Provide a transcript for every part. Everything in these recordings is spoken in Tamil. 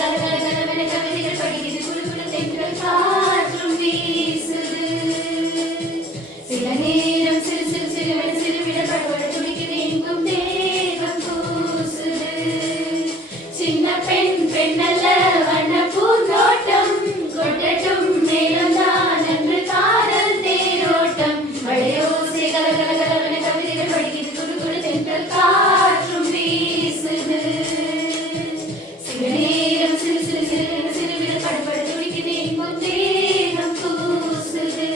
கலகலகலவென கவிதைகள் படிக்குது குளு குளு தென்றல் காற்றும் வீசுது சில நேரம் சிறு சிறு சிறுவென சிறுவிட படபட துடிக்குது எங்கும் தேகம் பூசுது சின்ன பெண் பெண்ணல்ல வண்ண பூந்தோட்டம் கொட்டட்டும் மேலம்தான் அன்று காதல் தேரோட்டம் மழையோசை கலகலகலவென கவிதைகள் படிக்குது குளு குளு தென்றல் காற்றும் வீசுது சில நேரம் சிறு சிறு சிறுவென சிறுவிட படபட துடிக்குது எங்கும் தேகம் பூசுது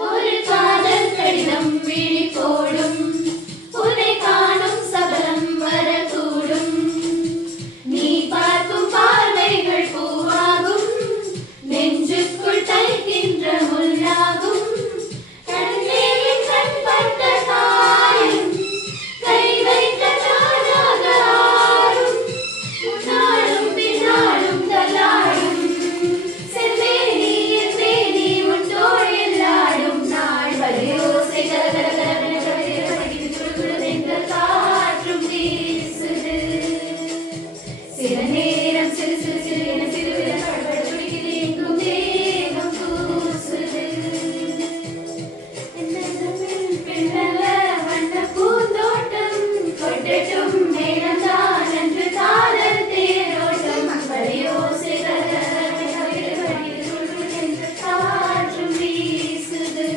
ஒரு காதல் கடிதம் விழி போடும் உன்னை காணும் சபலம் வரக்கூடும் நீ பார்க்கும் பார்வைகள் பூவாகும் நெஞ்சுக்குள் தைக்கின்ற முள்ளாகும் கண்ணேயின் கண்பட்ட காயம் கை வைத்த தானாக ஆடும் முன்னாலும் பின்னாலும் தள்ளாடும் செல்வேனி என்வேனி உன் தோழில் ஆடும் நாள் வலையோசை கலகலகலவென கவிதைகள் படிக்குது குளு குளு தென்றல் காற்றும் வீசுது சில நேரம் சிறு சிறு சிறுவென சிறுவிட படபட துடிக்குது எங்கும் தேகம் பூசுது பெண்ணல்ல வண்ண பூந்தோட்டம் கொட்டட்டும் மேலம்தான் அன்று காதல் தேரோட்டம் வலையோசை கலகலகலவென கவிதைகள் படிக்குது குளு குளு தென்றல் காற்றும் வீசுது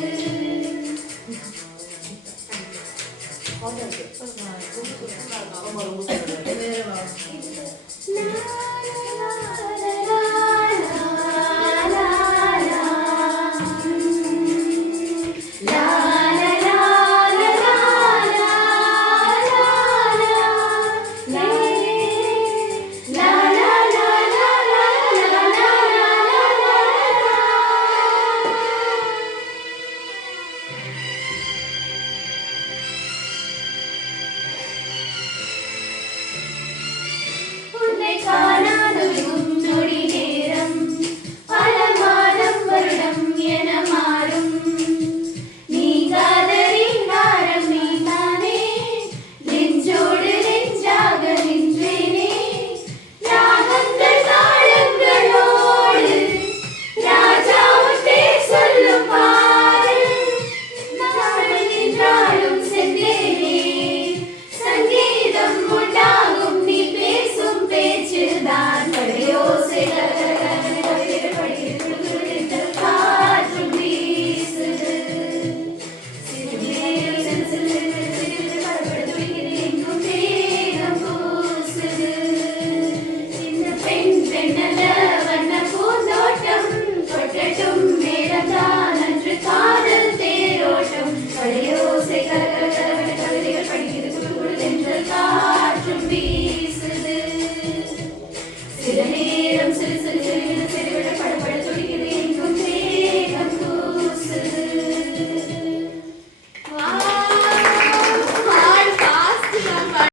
உன்னை காணாதொழுகும் நொடி நேரம் பல மாதம் வருடம் என மாறும் நீ காதலின் வாரம் நீ தானே நெஞ்சோடு நெஞ்சாக நின்றேனே ராகங்கள் தாளங்களோடு ராஜாவும் பேர் சொல்லும் பாடல் நாளும் நின்றாலும் சென்றேனே சங்கீதம் உண்டாகும் நீ பேசும் பேச்சுதான் வலையோசை கலகலகலவென கவிதைகள் படிக்குது குளு குளு தென்றல் காற்றும் வீசுது சிறு நேரம் சிறு சிறு சிறுவென சிறுவிட படபட துடிக்குது எங்கும் தேகம் பூசுது சின்ன பெண் பெண்ணல்ல வண்ண பூந்தோட்டம் கொட்டட்டும் மேலம்தான் அன்று காதல் தேரோட்டம் வலையோசை கலகலகலவென கவிதைகள் படிக்குது குளு குளு தென்றல் காற்றும் வீசுது சில நேரம்